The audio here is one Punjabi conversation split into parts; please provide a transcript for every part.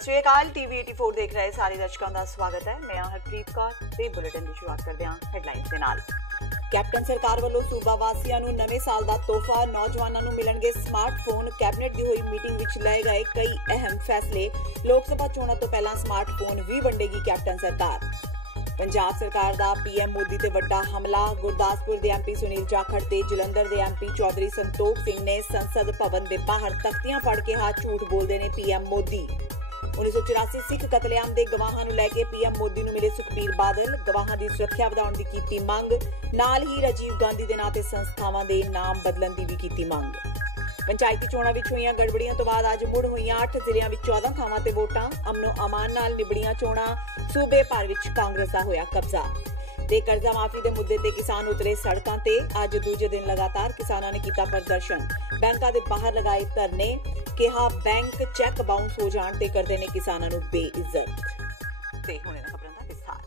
सत श्री अकाल। टीवी 84 देख रहे सारे दर्शकों का स्वागत है। मैं हरप्रीत कौर ते बुलेटिन की शुरुआत करते हैं हेडलाइंस के नाल। कैप्टन सरकार वालों सूबा वासियों नूं नवे साल का तोहफा, नौजवानों नूं मिलणगे स्मार्टफोन। कैबिनेट की हुई मीटिंग विच लए गए कई अहम फैसले। लोक सभा चोणां तो पहला स्मार्टफोन भी वंडेगी कैप्टन सरकार। पंजाब सरकार दा पीएम मोदी ते वड्डा हमला। गुरदासपुर दे एमपी सुनील जाखड़ ते जलंधर दे एमपी चौधरी संतोख सिंह ने संसद भवन दे बाहर तख्तियां फड़ के हाथ झूठ बोलदे ने पीएम मोदी। 1984 सिख कतलेआम दे गवाहां नूं लैके पीएम मोदी नूं मिले सुखबीर बादल। गवाहां दी सुरक्षा वधाउण दी कीती मंग। नाल ही राजीव गांधी दे नां ते संस्थावां दे नाम बदलण दी भी कीती मंग। पंचायती चोणां विच होईयां गड़बड़ियां तो बाद अज मुड़ होईयां 8 ਜ਼ਿਲਿਆਂ विच 14 ਥਾਵਾਂ ते वोटां। अमनो अमान नाल निबड़ियां चोणां। सूबे भर विच कांग्रेस दा होया कब्जा। ते कर्जा माफी दे मुद्दे ते किसान उतरे सड़कां ते। अज दूजे दिन लगातार किसानां ने कीता प्रदर्शन। बैंकां दे बाहर लगाए धरने। कहा बैंक चैक बाउंस हो जाण ते करदे ने किसानां नूं बेइज्जत। ते हुण इन्हां खबरां दा विस्तार।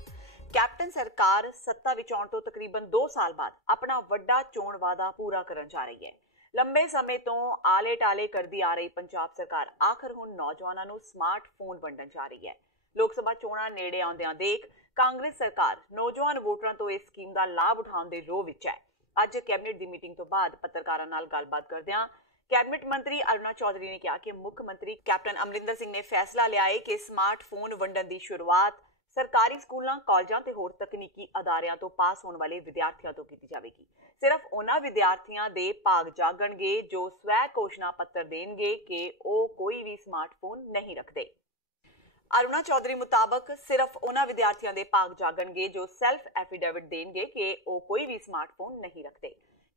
कैप्टन सरकार सत्ता विच आउण तो तकरीबन 2 साल बाद अपना वड्डा चोण वादा पूरा करन जा रही है। लंबे समय तो आले टाले करदी आ रही पंजाब सरकार आखिर हुण नौजवानां नूं स्मार्टफोन वंडण जा रही है। लोक सभा चोणां नेड़े आउंदियां देख कांग्रेस सरकार नौजवान वोटरां तो इस स्कीम का लाभ उठाउण दे रोह विच है। अज कैबिनेट की मीटिंग तो बाद पत्रकारां नाल गलबात करदियां कैबिनेट मंत्री अरुणा चौधरी ने कहा कि मुख मंत्री कैप्टन अमरिंदर सिंह ने फैसला लिया है कि स्मार्टफोन वंडण की शुरुआत सरकारी स्कूलों, कॉलेजों ते होर तकनीकी अदारियां तो पास होने वाले विद्यार्थियों तो की जाएगी। सिर्फ उन्हां विद्यार्थियों दे भाग जागणगे जो स्वै घोषणा पत्र देणगे कि वो कोई भी स्मार्टफोन नहीं रखते। अरुणा चौधरी मुताबक सिर्फ उन्हां विद्यार्थियों दे भाग जागणगे जो सैल्फ एफिडेविट देणगे कि वो कोई भी स्मार्टफोन नहीं रखते।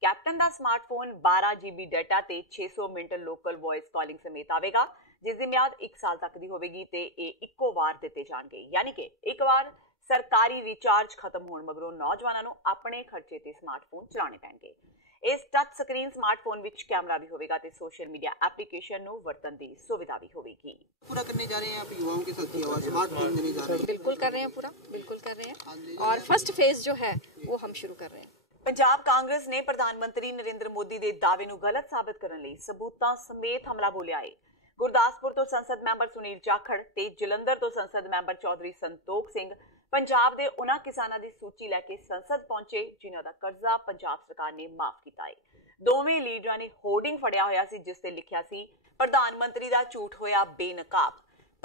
कैप्टन दा स्मार्टफोन 12 GB डाटा ते 600 मिनट लोकल वॉइस कॉलिंग समेत आवेगा, जिसकी म्याद 1 साल तक की होगी ते इक्को वार दिते जाणगे। यानी कि एक बार सरकारी रिचार्ज खत्म होने मगरों नौजवानों नूं अपने खर्चे ते स्मार्टफोन चलाने पैणगे। इस टच स्क्रीन स्मार्टफोन विच कैमरा भी होगा ते सोशल मीडिया एप्लीकेशन नूं वरतन दी सुविधा भी होगी। पूरा करने जा रहे हैं आप युवाओं के साथ स्मार्टफोन देने जा रहे हैं। बिल्कुल कर रहे हैं, पूरा बिल्कुल कर रहे हैं और फर्स्ट फेज जो है वो हम शुरू कर रहे हैं। पंजाब कांग्रेस ने प्रधानमंत्री नरेंद्र मोदी के दावे नूं गलत साबित करने लई सबूतां समेत हमला बोलिया है। गुरदासपुर तो संसद मैंबर सुनील जाखड़ ते जलंधर तो संसद मैंबर चौधरी संतोख सिंह पंजाब दे उन्हां किसानां दी सूची लैके संसद पहुंचे जिन्हां दा कर्जा पंजाब सरकार ने माफ कीता है। दोवें लीडरां ने होर्डिंग फड़िया होया सी जिस ते लिखिया सी प्रधानमंत्री दा झूठ होया बेनकाब।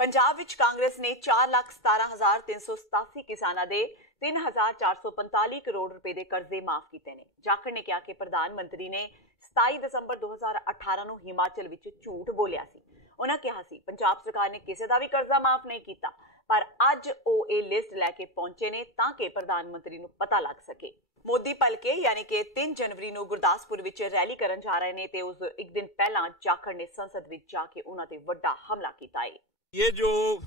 पंजाब विच कांग्रेस ने 4,17,387 किसानां दे 3,445 करोड़ रुपए के कर्जे माफ किए ने। जाखड़ ने कहा कि प्रधानमंत्री ने 27 दिसंबर 2018 ਨੂੰ हिमाचल विच झूठ बोलिया सी। उन्होंने कहा सी पंजाब सरकार ने किसी का भी कर्जा माफ नहीं किया, पर अज वो ये लिस्ट लैके पहुंचे ने ताकि प्रधानमंत्री नूं पता लग सके। मोदी भलके यानी कि 3 जनवरी नूं गुरदासपुर विच रैली करन जा रहे ने ते उस एक दिन पहला जाखड़ ने संसद विच जाके उन्हां ते वड्डा हमला कीता है। ये जो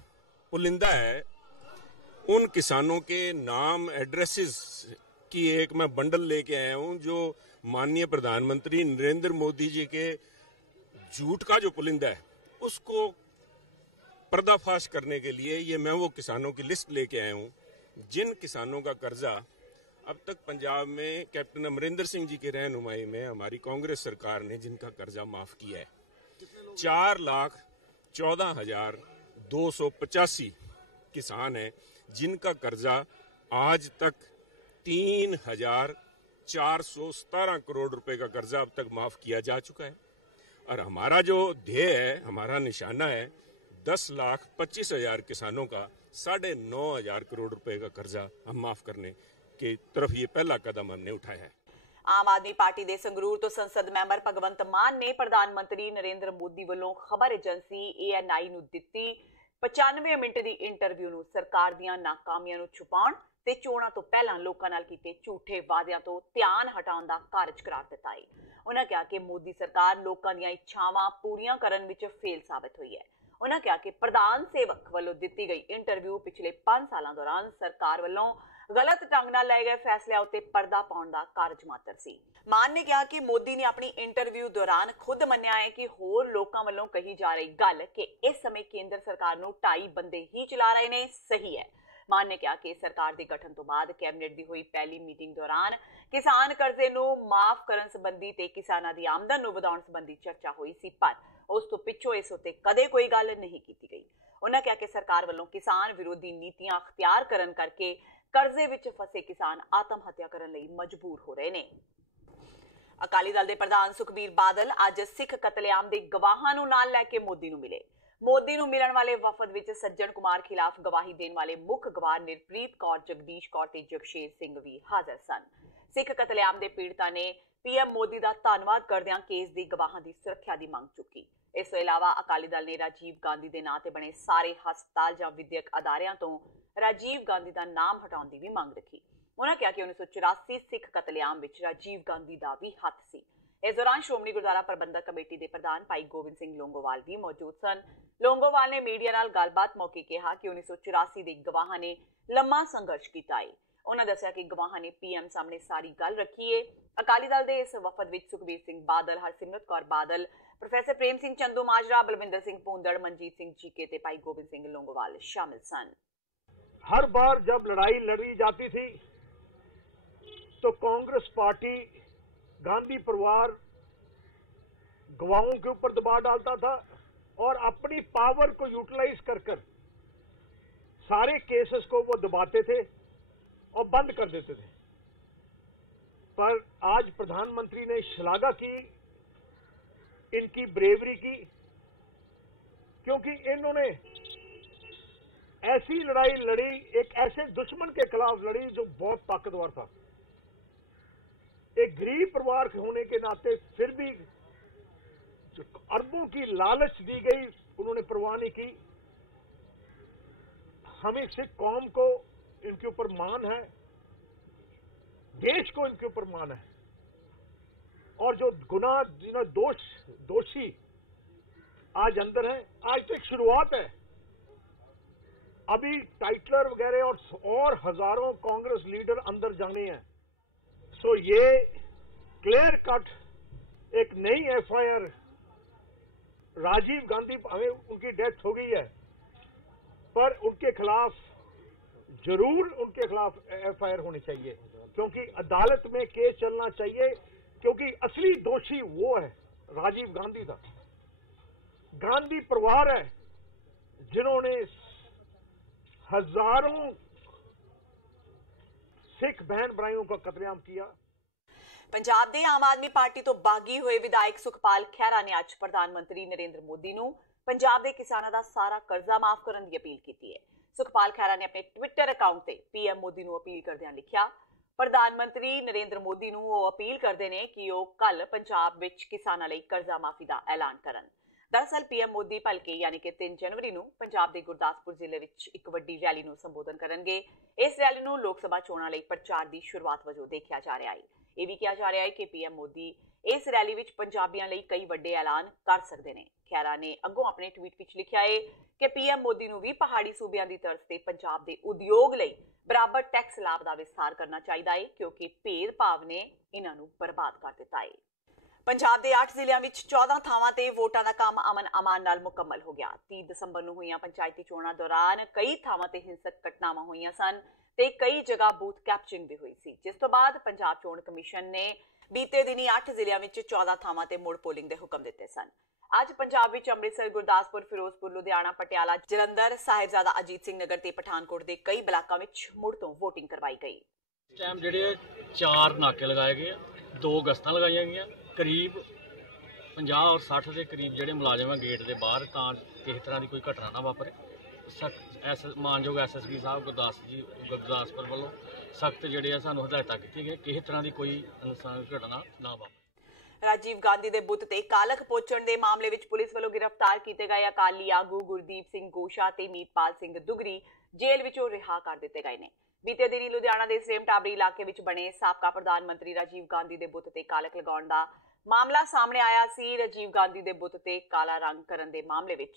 पुलिंदा है उन किसानों के नाम एड्रेसेस की एक मैं बंडल लेके आया हूं जो माननीय प्रधानमंत्री नरेंद्र मोदी जी के झूठ का जो पुलिंदा है उसको पर्दाफाश करने के लिए ये मैं वो किसानों की लिस्ट लेके आया हूं जिन किसानों का कर्जा अब तक पंजाब में कैप्टन अमरिंदर सिंह जी की रहनुमाई में हमारी कांग्रेस सरकार ने जिनका कर्जा माफ किया है। 4,14,285 किसान हैं जिनका कर्जा आज तक 3,417 करोड़ रुपए का कर्जा अब तक माफ किया जा चुका है। और हमारा जो ध्येय है, हमारा निशाना है 10,25,000 किसानों का 9,500 करोड़ रुपए का कर्जा हम माफ करने की तरफ ये पहला कदम हमने उठाया है। आम आदमी पार्टी दे संगरूर तो संसद मैंबर भगवंत मान ने प्रधानमंत्री नरेंद्र मोदी वालों खबर एजेंसी ANI नूं दित्ती 95 मिनट की इंटरव्यू नूं सरकार दीआं नाकामियां नूं छुपाउण ते चोणां तो पहलां लोकां नाल कीते झूठे वादियां तो ध्यान हटाउण दा कारज करार दित्ता है। उन्होंने कहा कि मोदी सरकार लोकां दीआं इच्छावां पूरीआं करन विच फेल साबित हुई है। उन्होंने कहा कि प्रधान सेवक वालों दित्ती गई इंटरव्यू पिछले 5 सालां दौरान सरकार वालों गलत ढंग नाल लए गए फैसलिਆਂ उत्ते पर्दा पाउण दा कारज मात्र सी। मान ने कहा कि मोदी ने अपनी इंटरव्यू दौरान खुद मन्निया है कि होर लोकां वालों कही जा रही गल कि इस समय केंद्र सरकार नूं 2.5 बंदे ही चला रहे ने सही है। मान ने कहा कि सरकार के गठन तो बाद कैबिनेट की हुई पहली मीटिंग दौरान किसान कर्जे नूं माफ करन संबंधी ते किसानां दी आमदन नूं वधाउण संबंधी चर्चा हुई सी, पर उस तो पिछों इस उत्ते कदे कोई गल नहीं की गई। उन्होंने कहा कि सरकार वालों किसान विरोधी नीतियां अख्तियार करन करके कर्जे विच फसे किसान आत्म हत्या करन लई मजबूर हो रहे हैं। अकाली दल के प्रधान सुखबीर बादल अज सिख कतलेआम के गवाहां नूं नाल लैके मोदी नूं मिले। मोदी नूं मिलण वाले वफद विच सज्जन कुमार खिलाफ गवाही देण वाले मुख गवाह निरप्रीत कौर, जगदीश कौर ते जगशेर सिंह भी हाजिर सन। सिख कतलेआम के पीड़ितां ने पीएम मोदी का धन्नवाद करदिआं केस दी गवाहां की सुरक्षा की मांग चुकी। इस तो इलावा अकाली दल ने राजीव गांधी के नां ते बने सारे हस्पताल जां विद्यक अदारियां तो राजीव गांधी का नाम हटाउण की भी मांग रखी। उन्होंने कहा कि 1984 सिख कतलेआम विच राजीव गांधी का भी हथ सी। इस दौरान श्रोमणी गुरुद्वारा प्रबंधक कमेटी के प्रधान भाई गोबिंद सिंह लोंगोवाल भी मौजूद सन। लोंगोवाल ने मीडिया नाल गलबात मौके कहा कि 1984 के गवाहां ने लंबा संघर्ष किया है। उन्होंने दस्सिया कि गवाहां ने पीएम सामने सारी गल रखी है। अकाली दल के इस वफद विच सुखबीर सिंह बादल, हरसिमरत कौर बादल, प्रोफैसर प्रेम सिंह चंदू माजरा, बलविंदर सिंह भूंदड़, मनजीत सिंह चीके ते भाई गोबिंद सिंह लोंगोवाल शामिल सन। हर बार जब लड़ाई लड़ी जाती थी तो कांग्रेस पार्टी, गांधी परिवार गवाहों के ऊपर दबाव डालता था और अपनी पावर को यूटिलाइज कर सारे केसेस को वो दबाते थे और बंद कर देते थे। पर आज प्रधानमंत्री ने श्लाघा की इनकी ब्रेवरी की, क्योंकि इन्होंने ऐसी लड़ाई लड़ी, एक ऐसे दुश्मन के खिलाफ लड़ी जो बहुत ताकतवर था। एक गरीब परिवार होने के नाते फिर भी जो अरबों की लालच दी गई उन्होंने परवाह नहीं की। हमें सिख कौम को इनके ऊपर मान है, देश को इनके ऊपर मान है, और जो गुनाह दोषी आज अंदर है, आज तो एक शुरुआत है। अभी टाइटलर वगैरह और हजारों कांग्रेस लीडर अंदर जाने हैं। सो ये क्लियर कट एक नई एफआईआर, राजीव गांधी हमें उनकी डेथ हो गई है, पर उनके खिलाफ जरूर एफआईआर होनी चाहिए, क्योंकि अदालत में केस चलना चाहिए, क्योंकि असली दोषी वो है, राजीव गांधी था। गांधी परिवार है जिन्होंने हजारों सिख बहन भाइयों का कतलेआम किया। पंजाब के आम आदमी पार्टी तो बागी हुए विधायक सुखपाल खैरा ने आज प्रधानमंत्री नरेंद्र मोदी नूं पंजाब के किसानों का सारा कर्जा माफ करने की अपील की है। सुखपाल खैरा ने अपने ट्विटर अकाउंट से पीएम मोदी नूं अपील करदिआं लिखिया, प्रधानमंत्री नरेंद्र मोदी नूं वो अपील करते हैं कि वो कल पंजाब विच किसानां लई कर्जा माफी का ऐलान करन। दरअसल पीएम मोदी भलके यानी कि 3 जनवरी नूं पंजाब के गुरदासपुर जिले विच एक वड्डी रैली नूं संबोधन करनगे। इस रैली नूं लोक सभा चोणां लई प्रचार की शुरुआत वजों देखा जा रहा है। यह भी कहा जा रहा है कि पीएम मोदी इस रैली विच पंजाबियां लई कई वड्डे ऐलान कर सकते हैं। खैरा ने अगों अपने ट्वीट विच लिखिया है कि पीएम मोदी नूं भी पहाड़ी सूबियां की तर्ज ते पंजाब के उद्योग लई बराबर टैक्स लाभ का विस्तार करना चाहिए है, क्योंकि भेदभाव ने इन्हां नूं बर्बाद कर दिता है। पंजाब के 8 जिलों में 14 थावां ते वोटां दा काम अमन अमान नाल मुकम्मल हो गया। 30 दिसंबर नूं होईयां पंचायती चोणां दौरान कई थावां ते हिंसक घटनावां होईयां सन ते कई जगह बूथ कैप्चरिंग भी हुई सी, जिस तो बाद पंजाब चोण कमीशन ने बीते दिनी 8 जिलों में 14 थावां ते मुड़ पोलिंग के हुक्म दिते सन। आज पंजाब विच अमृतसर, गुरदासपुर, फिरोजपुर, लुधियाना, पटियाला, जलंधर, साहिबजादा अजीत सिंह नगर ते पठानकोट के कई ब्लाकों में मुड़ तो वोटिंग करवाई गई। इस टाइम जिहड़े 4 नाके लगाए गए, 2 गश्तां लगाई गई, करीब 50 और 60 के करीब जिहड़े मुलाजम है गेट के बाहर, तां किसी तरह की कोई घटना ना वापरे। मानयोग SSP साहब गुरदासपुर वालों सख्त जिहड़े सानूं हदायतां कीतीआं गईआं, किसी तरह की कोई घटना ना वापरे। राजीव गांधी के बुत ते कालख पोचण के मामले में पुलिस वालों गिरफ्तार किए गए अकाली आगू गुरदीप सिंह गोशा ते मीतपाल सिंह दुगरी जेल विचों रिहा कर दिते गए ने। बीते दिनी लुधियाना के सेम टाबरी इलाके में बने साबका प्रधानमंत्री राजीव गांधी के बुत ते कालख लगाउण दा मामला सामने आया सी। राजीव गांधी के बुत ते काला रंग करन दे मामले में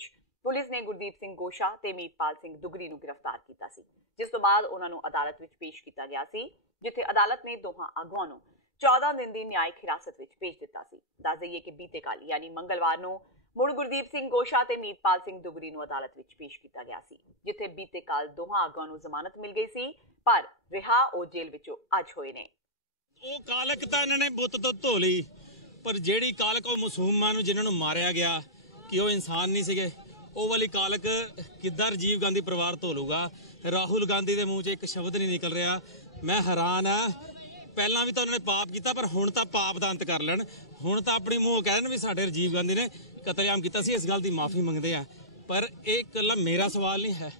पुलिस ने गुरदीप सिंह गोशा ते मीतपाल सिंह दुगरी नूं गिरफ्तार किया सी, जिस तो बाद उन्हां नूं अदालत विच पेश किया गया सी, जिथे अदालत ने दोहां आगुआं नूं 14 दिन की न्यायिक हिरासत विच भेज दिता सी। दस दईए कि बीते कल यानी मंगलवार नूं मुड़ गुरदीप सिंह गोशा ते मीतपाल सिंह दुगरी नूं अदालत विच पेश किया गया सी, जिथे बीते कल दोहां आगुआं नूं जमानत मिल गई सी, पर रिहा ओ जेल विचों अज होए ने। ਉਹ ਕਾਲਕ ਤਾਂ ਇਹਨਾਂ ਨੇ ਬੁੱਤ ਤੋਂ ਧੋ ਲਈ, ਪਰ ਜਿਹੜੀ ਕਾਲਕ ਉਹ ਮਾਸੂਮਾਂ ਨੂੰ ਜਿਨ੍ਹਾਂ ਨੂੰ ਮਾਰਿਆ ਗਿਆ ਕਿ ਉਹ ਇਨਸਾਨ ਨਹੀਂ ਸੀਗੇ, ਉਹ ਵਾਲੀ ਕਾਲਕ ਕਿੱਦਾਂ ਰਾਜੀਵ ਗਾਂਧੀ ਪਰਿਵਾਰ ਧੋਲੂਗਾ। ਰਾਹੁਲ ਗਾਂਧੀ ਦੇ ਮੂੰਹ 'ਚ ਇੱਕ ਸ਼ਬਦ ਨਹੀਂ ਨਿਕਲ ਰਿਹਾ। ਮੈਂ ਹੈਰਾਨ ਆ। ਪਹਿਲਾਂ ਵੀ ਤਾਂ ਉਹਨਾਂ ਨੇ ਪਾਪ ਕੀਤਾ, ਪਰ ਹੁਣ ਤਾਂ ਪਾਪ ਦਾ ਅੰਤ ਕਰ ਲੈਣ। ਹੁਣ ਤਾਂ ਆਪਣੀ ਮੂੰਹ ਕਹਿ ਦੇਣ ਵੀ ਸਾਡੇ ਰਾਜੀਵ ਗਾਂਧੀ ਨੇ ਕਤਲੇਆਮ ਕੀਤਾ ਸੀ, ਇਸ ਗੱਲ ਦੀ ਮਾਫੀ ਮੰਗਦੇ ਆ। ਪਰ ਇਹ ਇਕੱਲਾ ਮੇਰਾ ਸਵਾਲ ਨਹੀਂ ਹੈ,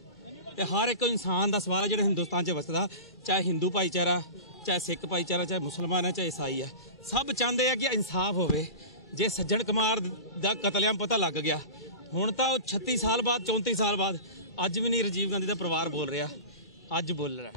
ਇਹ ਹਰ ਇੱਕ ਇਨਸਾਨ ਦਾ ਸਵਾਲ ਹੈ ਜਿਹੜਾ ਹਿੰਦੁਸਤਾਨ 'ਚ ਵਸਦਾ, ਚਾਹੇ ਹਿੰਦੂ ਭਾਈਚਾਰਾ, ਚਾਹੇ ਸਿੱਖ ਭਾਈਚਾਰਾ, ਚਾਹੇ ਮੁਸਲਮਾਨ ਹੈ, ਚਾਹੇ ਈਸਾਈ ਹੈ। ਸਭ ਚਾਹੁੰਦੇ ਆ ਕਿ ਇਨਸਾਫ ਹੋਵੇ। ਜੇ ਸੱਜਣ ਕੁਮਾਰ ਦਾ ਕਤਲੇਆਮ ਪਤਾ ਲੱਗ ਗਿਆ, ਹੁਣ ਤਾਂ ਉਹ 36 ਸਾਲ ਬਾਅਦ 34 ਸਾਲ ਬਾਅਦ ਅੱਜ ਵੀ ਨਹੀਂ ਰਾਜੀਵ ਗਾਂਧੀ ਦਾ ਪਰਿਵਾਰ ਬੋਲ ਰਿਹਾ, ਅੱਜ ਬੋਲ ਰਿਹਾ।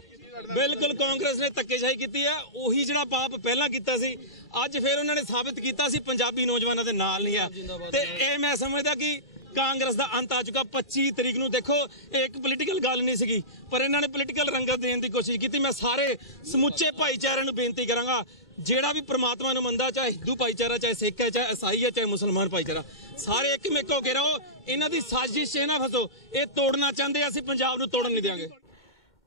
ਬਿਲਕੁਲ ਕਾਂਗਰਸ ਨੇ ਧੱਕੇਸ਼ਾਹੀ ਕੀਤੀ ਹੈ। ਉਹੀ ਜਿਹੜਾ ਪਾਪ ਪਹਿਲਾਂ ਕੀਤਾ ਸੀ, ਅੱਜ ਫਿਰ ਉਹਨਾਂ ਨੇ ਸਾਬਿਤ ਕੀਤਾ ਸੀ ਪੰਜਾਬੀ ਨੌਜਵਾਨਾਂ ਦੇ ਨਾਲ ਨਹੀਂ ਆ। ਤੇ ਇਹ ਮੈਂ ਸਮਝਦਾ ਕਿ ਕਾਂਗਰਸ ਦਾ ਅੰਤ ਆ ਚੁੱਕਾ। 25 ਤਰੀਕ ਨੂੰ ਦੇਖੋ, ਇਹ ਇੱਕ ਪੋਲੀਟੀਕਲ ਗੱਲ ਨਹੀਂ ਸੀਗੀ, ਪਰ ਇਹਨਾਂ ਨੇ ਪੋਲੀਟੀਕਲ ਰੰਗਤ ਦੇਣ ਦੀ ਕੋਸ਼ਿਸ਼ ਕੀਤੀ। ਮੈਂ ਸਾਰੇ ਸਮੁੱਚੇ ਭਾਈਚਾਰੇ ਨੂੰ ਬੇਨਤੀ ਕਰਾਂਗਾ, ਜਿਹੜਾ ਵੀ ਪ੍ਰਮਾਤਮਾ ਨੂੰ ਮੰਨਦਾ, ਚਾਹੇ ਹਿੰਦੂ ਭਾਈਚਾਰਾ, ਚਾਹੇ ਸਿੱਖ ਹੈ, ਚਾਹੇ ਈਸਾਈ ਹੈ, ਚਾਹੇ ਮੁਸਲਮਾਨ ਭਾਈਚਾਰਾ, ਸਾਰੇ ਇੱਕ ਮਿੱਕ ਹੋ ਕੇ ਰਹੋ। ਇਹਨਾਂ ਦੀ ਸਾਜ਼ਿਸ਼ 'ਚ ਨਾ ਫਸੋ। ਇਹ ਤੋੜਨਾ ਚਾਹੁੰਦੇ, ਅਸੀਂ ਪੰਜਾਬ ਨੂੰ ਤੋੜਨ ਨਹੀਂ ਦੇਵਾਂਗੇ।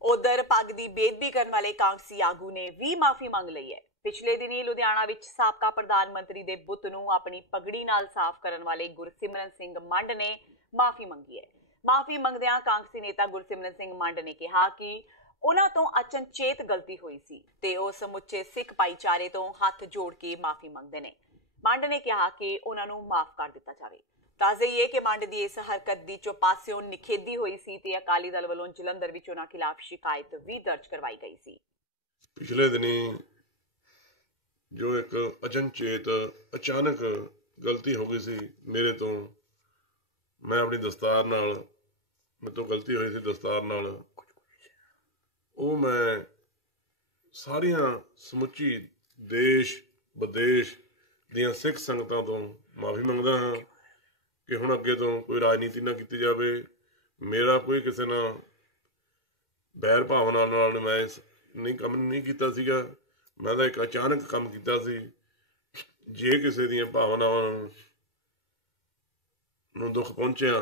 ਉਧਰ ਪੱਗ ਦੀ ਬੇਅਦਬੀ ਕਰਨ ਵਾਲੇ ਕਾਂਗਰਸੀ ਆਗੂ ਨੇ ਵੀ ਮਾਫੀ ਮੰਗ ਲਈ ਹੈ। ਪਿਛਲੇ ਦਿਨੀ ਲੁਧਿਆਣਾ ਵਿੱਚ ਸਾਬਕਾ ਪ੍ਰਧਾਨ ਮੰਤਰੀ ਦੇ ਬੁੱਤ ਨੂੰ ਆਪਣੀ ਪਗੜੀ ਨਾਲ ਸਾਫ਼ ਕਰਨ ਵਾਲੇ ਗੁਰਸਿਮਰਨ ਸਿੰਘ ਮੰਡ ਨੇ ਮਾਫੀ ਮੰਗੀ ਹੈ। ਮਾਫੀ ਮੰਗਦਿਆਂ ਕਾਂਗਰਸੀ ਨੇਤਾ ਗੁਰਸਿਮਰਨ ਸਿੰਘ ਮੰਡ ਨੇ ਕਿਹਾ ਕਿ ਉਹਨਾਂ ਤੋਂ ਅਚਨਚੇਤ ਗਲਤੀ ਹੋਈ ਸੀ ਤੇ ਉਹ ਸਮੁੱਚੇ ਸਿੱਖ ਭਾਈਚਾਰੇ ਤੋਂ ਹੱਥ ਜੋੜ ਕੇ ਮਾਫੀ ਮੰਗਦੇ ਨੇ। ਮੰਡ ਨੇ ਕਿਹਾ ਕਿ ਉਹਨਾਂ ਨੂੰ ਮਾਫ ਕਰ ਦਿੱਤਾ ਜਾਵੇ। ਤਾਜ਼ਾ ਇਹ ਕਿ ਮੰਡ ਦੀ ਇਸ ਹਰਕਤ ਦੀ ਚੋਪਾਸਿਓਂ ਨਿਖੇਧੀ ਹੋਈ ਸੀ ਤੇ ਅਕਾਲੀ ਦਲ ਵੱਲੋਂ ਜਲੰਧਰ ਵਿੱਚ ਉਹਨਾਂ ਖਿਲਾਫ ਸ਼ਿਕਾਇਤ ਵੀ ਦਰਜ ਕਰਵਾਈ ਗਈ ਸੀ। ਪਿਛਲੇ ਦਿਨੀ ਜੋ ਇੱਕ ਅਚਨਚੇਤ ਅਚਾਨਕ ਗਲਤੀ ਹੋ ਗਈ ਸੀ ਮੇਰੇ ਤੋਂ, ਮੈਂ ਆਪਣੀ ਦਸਤਾਰ ਨਾਲ, ਮੇਰੇ ਤੋਂ ਗਲਤੀ ਹੋਈ ਸੀ ਦਸਤਾਰ ਨਾਲ, ਉਹ ਮੈਂ ਸਾਰੀਆਂ ਸਮੁੱਚੀ ਦੇਸ਼ ਵਿਦੇਸ਼ ਦੀਆਂ ਸਿੱਖ ਸੰਗਤਾਂ ਤੋਂ ਮਾਫੀ ਮੰਗਦਾ ਹਾਂ ਕਿ ਹੁਣ ਅੱਗੇ ਤੋਂ ਕੋਈ ਰਾਜਨੀਤੀ ਨਾ ਕੀਤੀ ਜਾਵੇ। ਮੇਰਾ ਕੋਈ ਕਿਸੇ ਨਾਲ ਬੈਰ ਭਾਵਨਾ ਨਾਲ ਮੈਂ ਨਹੀਂ ਕੰਮ ਨਹੀਂ ਕੀਤਾ ਸੀਗਾ। ਮੈਂ ਤਾਂ ਇੱਕ ਅਚਾਨਕ ਕੰਮ ਕੀਤਾ ਸੀ। ਜੇ ਕਿਸੇ ਦੀਆਂ ਭਾਵਨਾਵਾਂ ਨੂੰ ਦੁੱਖ ਪਹੁੰਚਿਆ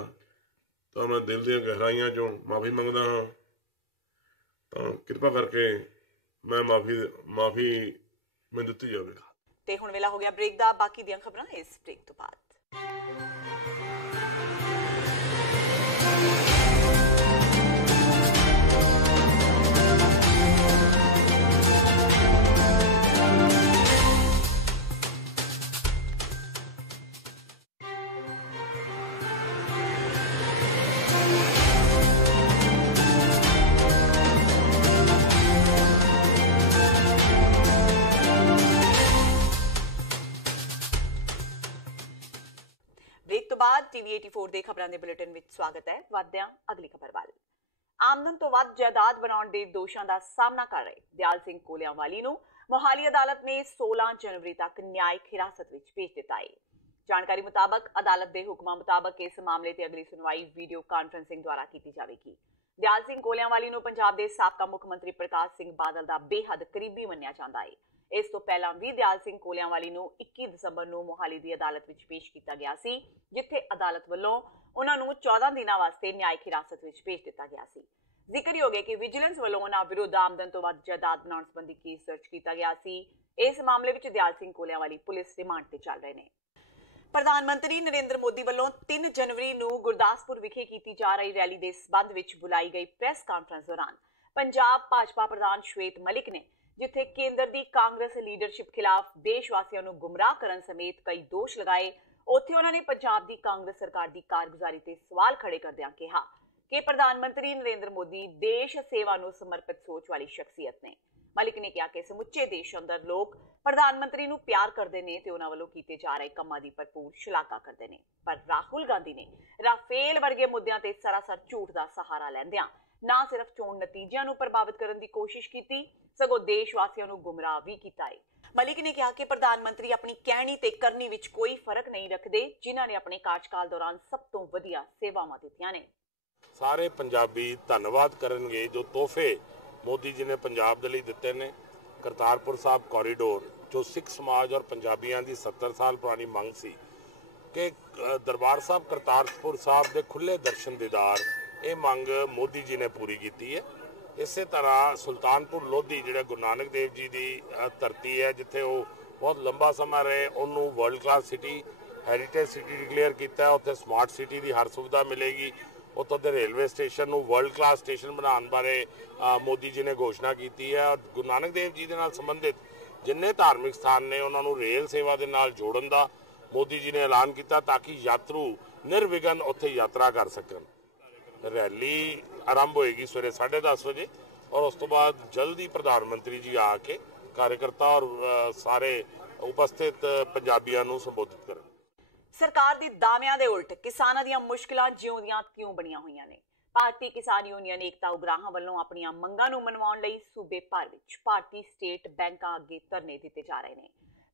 ਤਾਂ ਮੈਂ ਦਿਲ ਦੀਆਂ ਗਹਿਰਾਈਆਂ 'ਚੋਂ ਮਾਫੀ ਮੰਗਦਾ ਹਾਂ। ਤਾਂ ਕਿਰਪਾ ਕਰਕੇ ਮੈਂ ਮਾਫੀ ਮੈਨੂੰ ਦਿੱਤੀ ਜਾਵੇ। ਤੇ ਹੁਣ ਵੇਲਾ ਹੋ ਗਿਆ ਬ੍ਰੇਕ ਦਾ। ਬਾਕੀ ਦੀਆਂ ਖਬਰਾਂ ਇਸ ਬ੍ਰੇਕ ਤੋਂ ਬਾਅਦ। ਟੀਵੀ 84 ਦੇ ਖਬਰਾਂ ਦੇ ਬੁਲੇਟਿਨ ਵਿੱਚ ਸਵਾਗਤ ਹੈ। ਵਧਦਿਆਂ ਅਗਲੀ ਖਬਰ ਵੱਲ। ਆਮਦਨ ਤੋਂ ਵੱਧ ਜਾਇਦਾਦ ਬਣਾਉਣ ਦੇ ਦੋਸ਼ਾਂ ਦਾ ਸਾਹਮਣਾ ਕਰ ਰਹੇ ਦਿਆਲ ਸਿੰਘ ਕੋਲਿਆਂਵਾਲੀ ਨੂੰ ਮੋਹਾਲੀ ਅਦਾਲਤ ਨੇ 16 ਜਨਵਰੀ ਤੱਕ ਨਿਆਇਕ ਹਿਰਾਸਤ ਵਿੱਚ ਭੇਜ ਦਿੱਤਾ ਹੈ। ਜਾਣਕਾਰੀ ਮੁਤਾਬਕ ਅਦਾਲਤ ਦੇ ਹੁਕਮਾਂ ਮੁਤਾਬਕ ਇਸ ਮਾਮਲੇ ਤੇ ਅਗਲੀ ਸੁਣਵਾਈ ਵੀਡੀਓ ਕਾਨਫਰੰਸਿੰਗ ਦੁਆਰਾ ਕੀਤੀ ਜਾਵੇਗੀ। ਦਿਆਲ ਸਿੰਘ ਕੋਲਿਆਂਵਾਲੀ ਨੂੰ ਪੰਜਾਬ ਦੇ ਸਾਬਕਾ ਮੁੱਖ ਮੰਤਰੀ ਪ੍ਰਕਾਸ਼ ਸਿੰਘ ਬਾਦਲ ਦਾ ਬੇਹੱਦ ਕਰੀਬੀ ਮੰਨਿਆ ਜਾਂਦਾ ਹੈ। ਇਸ ਤੋਂ ਪਹਿਲਾਂ ਵੀ ਦਿਆਲ ਸਿੰਘ ਕੋਲਿਆਂਵਾਲੀ ਨੂੰ 21 ਦਸੰਬਰ ਨੂੰ ਮੋਹਾਲੀ ਦੀ ਅਦਾਲਤ ਵਿੱਚ ਪੇਸ਼ ਕੀਤਾ ਗਿਆ ਸੀ, ਜਿੱਥੇ ਅਦਾਲਤ ਵੱਲੋਂ ਉਹਨਾਂ ਨੂੰ 14 ਦਿਨਾਂ ਵਾਸਤੇ ਨਿਆਇਕ ਹਿਰਾਸਤ ਵਿੱਚ ਭੇਜ ਦਿੱਤਾ ਗਿਆ ਸੀ। ਜ਼ਿਕਰਯੋਗ ਹੈ ਕਿ ਵਿਜੀਲੈਂਸ ਵੱਲੋਂ ਉਹਨਾਂ ਵਿਰੁੱਧ ਆਮਦਨ ਤੋਂ ਵੱਧ ਜਾਇਦਾਦ ਬਣਾਉਣ ਸੰਬੰਧੀ ਕੇਸ ਦਰਜ ਕੀਤਾ ਗਿਆ ਸੀ। ਇਸ ਮਾਮਲੇ ਵਿੱਚ ਦਿਆਲ ਸਿੰਘ ਕੋਲਿਆਂਵਾਲੀ ਪੁਲਿਸ ਰਿਮਾਂਡ ਤੇ ਚੱਲ ਰਹੇ ਨੇ। ਪ੍ਰਧਾਨ ਮੰਤਰੀ ਨਰਿੰਦਰ ਮੋਦੀ ਵੱਲੋਂ 3 ਜਨਵਰੀ ਨੂੰ ਗੁਰਦਾਸਪੁਰ ਵਿਖੇ ਕੀਤੀ ਜਾ ਰਹੀ ਰੈਲੀ ਦੇ ਸਬੰਧ ਵਿੱਚ ਬੁਲਾਈ ਗਈ ਪ੍ਰੈਸ ਕਾਨਫਰੰਸ ਦੌਰਾਨ ਪੰਜਾਬ ਭਾਜਪਾ ਪ੍ਰਧਾਨ ਸ਼ਵੇਤ ਮਲਿਕ ਨੇ ਜਿੱਥੇ ਕੇਂਦਰ ਦੀ ਕਾਂਗਰਸ ਲੀਡਰਸ਼ਿਪ ਖਿਲਾਫ ਦੇਸ਼ ਵਾਸੀਆਂ ਨੂੰ ਗੁੰਮਰਾਹ ਕਰਨ ਸਮੇਤ ਕਈ ਦੋਸ਼ ਲਗਾਏ, ਉੱਥੇ ਉਹਨਾਂ ਨੇ ਪੰਜਾਬ ਦੀ ਕਾਂਗਰਸ ਸਰਕਾਰ ਦੀ ਕਾਰਗੁਜ਼ਾਰੀ ਤੇ ਸਵਾਲ ਖੜੇ ਕਰਦਿਆਂ ਕਿਹਾ ਕਿ ਪ੍ਰਧਾਨ ਮੰਤਰੀ ਨਰਿੰਦਰ ਮੋਦੀ ਦੇਸ਼ ਸੇਵਾ ਨੂੰ ਸਮਰਪਿਤ ਸੋਚ ਵਾਲੀ ਸ਼ਖਸੀਅਤ ਨੇ। ਮਲਿਕ ਨੇ ਕਿਹਾ ਕਿ ਸਮੁੱਚੇ ਦੇਸ਼ ਅੰਦਰ ਲੋਕ ਪ੍ਰਧਾਨ ਮੰਤਰੀ ਨੂੰ ਪਿਆਰ ਕਰਦੇ ਨੇ ਤੇ ਉਹਨਾਂ ਵੱਲੋਂ ਕੀਤੇ ਜਾ ਰਹੇ ਕੰਮਾਂ ਦੀ ਭਰਪੂਰ ਸ਼ਲਾਘਾ ਕਰਦੇ ਨੇ, ਪਰ ਰਾਹੁਲ ਗਾਂਧੀ ਨੇ ਰਾਫੇਲ ਵਰਗੇ ਮੁੱਦਿਆਂ ਤੇ ਸਰਾਸਰ ਝੂਠ ਦਾ ਸਹਾਰਾ ਲੈਂਦਿਆਂ ਨਾ ਸਿਰਫ ਚੋਣ ਨਤੀਜਿਆਂ ਨੂੰ ਪ੍ਰਭਾਵਿਤ ਕਰਨ ਦੀ ਕੋਸ਼ਿਸ਼ ਕੀਤੀ, ਸਗੋਂ ਦੇਸ਼ ਵਾਸੀਆਂ ਨੂੰ ਗੁੰਮਰਾਹ ਵੀ ਕੀਤਾ ਹੈ। ਮਲਿਕ ਨੇ ਕਿਹਾ ਕਿ ਪ੍ਰਧਾਨ ਮੰਤਰੀ ਆਪਣੀ ਕਹਿਣੀ ਤੇ ਕਰਨੀ ਵਿੱਚ ਕੋਈ ਫਰਕ ਨਹੀਂ ਰੱਖਦੇ, ਜਿਨ੍ਹਾਂ ਨੇ ਆਪਣੇ ਕਾਰਜਕਾਲ ਦੌਰਾਨ ਸਭ ਤੋਂ ਵਧੀਆ ਸੇਵਾਵਾਂ ਦਿੱਤੀਆਂ ਨੇ। ਸਾਰੇ ਪੰਜਾਬੀ ਧੰਨਵਾਦ ਕਰਨਗੇ ਜੋ ਤੋਹਫੇ ਮੋਦੀ ਜੀ ਨੇ ਪੰਜਾਬ ਦੇ ਲਈ ਦਿੱਤੇ ਨੇ। ਕਰਤਾਰਪੁਰ ਸਾਹਿਬ ਕੋਰੀਡੋਰ ਜੋ ਸਿੱਖ ਸਮਾਜ ਔਰ ਪੰਜਾਬੀਆਂ ਦੀ 70 ਸਾਲ ਪੁਰਾਣੀ ਮੰਗ ਸੀ ਕਿ ਦਰਬਾਰ ਸਾਹਿਬ ਕਰਤਾਰਪੁਰ ਸਾਹਿਬ ਦੇ ਖੁੱਲੇ ਦਰਸ਼ਨ ਦੀਦਾਰ, ਇਹ ਮੰਗ ਮੋਦੀ ਜੀ ਨੇ ਪੂਰੀ ਕੀਤੀ ਹੈ। ਇਸੇ ਤਰ੍ਹਾਂ ਸੁਲਤਾਨਪੁਰ ਲੋਧੀ ਜਿਹੜੇ ਗੁਰੂ ਨਾਨਕ ਦੇਵ ਜੀ ਦੀ ਧਰਤੀ ਹੈ, ਜਿੱਥੇ ਉਹ ਬਹੁਤ ਲੰਬਾ ਸਮਾਂ ਰਹੇ, ਉਹਨੂੰ world class city heritage city declare ਕੀਤਾ, ਉੱਥੇ ਸਮਾਰਟ ਸਿਟੀ ਦੀ ਹਰ ਸੁਵਿਧਾ ਮਿਲੇਗੀ। ਉੱਥੋਂ ਦੇ ਰੇਲਵੇ ਸਟੇਸ਼ਨ ਨੂੰ ਵਰਲਡ ਕਲਾਸ ਸਟੇਸ਼ਨ ਬਣਾਉਣ ਬਾਰੇ ਮੋਦੀ ਜੀ ਨੇ ਘੋਸ਼ਣਾ ਕੀਤੀ ਹੈ। ਔਰ ਗੁਰੂ ਨਾਨਕ ਦੇਵ ਜੀ ਦੇ ਨਾਲ ਸੰਬੰਧਿਤ ਜਿੰਨੇ ਧਾਰਮਿਕ ਸਥਾਨ ਨੇ ਉਹਨਾਂ ਨੂੰ ਰੇਲ ਸੇਵਾ ਦੇ ਨਾਲ ਜੋੜਨ ਦਾ ਮੋਦੀ ਜੀ ਨੇ ਐਲਾਨ ਕੀਤਾ, ਤਾਂ ਕਿ ਯਾਤਰੂ ਨਿਰਵਿਘਨ ਉੱਥੇ ਯਾਤਰਾ ਕਰ ਸਕਣ। ਰੈਲੀ ਆਰੰਭ ਹੋਏਗੀ ਸਵੇਰੇ 10:30 ਵਜੇ ਔਰ ਉਸ ਤੋਂ ਬਾਅਦ ਜਲਦੀ ਪ੍ਰਧਾਨ ਮੰਤਰੀ ਜੀ ਆ ਕੇ ਕਾਰਜਕਰਤਾ ਔਰ ਸਾਰੇ ਉਪਸਥਿਤ ਪੰਜਾਬੀਆਂ ਨੂੰ ਸੰਬੋਧਿਤ ਕਰਨ। ਸਰਕਾਰ ਦੇ ਦਾਅਵਿਆਂ ਦੇ ਉਲਟ ਕਿਸਾਨਾਂ ਦੀਆਂ ਮੁਸ਼ਕਲਾਂ ਜਿਉਂਦੀਆਂ ਤਿਉਂ ਬਣੀਆਂ ਹੋਈਆਂ ਨੇ। ਭਾਰਤੀ ਕਿਸਾਨ ਯੂਨੀਅਨ ਏਕਤਾ ਉਗਰਾਹਾਂ ਵੱਲੋਂ ਆਪਣੀਆਂ ਮੰਗਾਂ ਨੂੰ ਮਨਵਾਉਣ ਲਈ ਸੂਬੇ ਭਰ ਵਿੱਚ ਭਾਰਤੀ ਸਟੇਟ ਬੈਂਕਾਂ ਅੱਗੇ ਧਰਨੇ ਦਿੱਤੇ ਜਾ ਰਹੇ ਨੇ।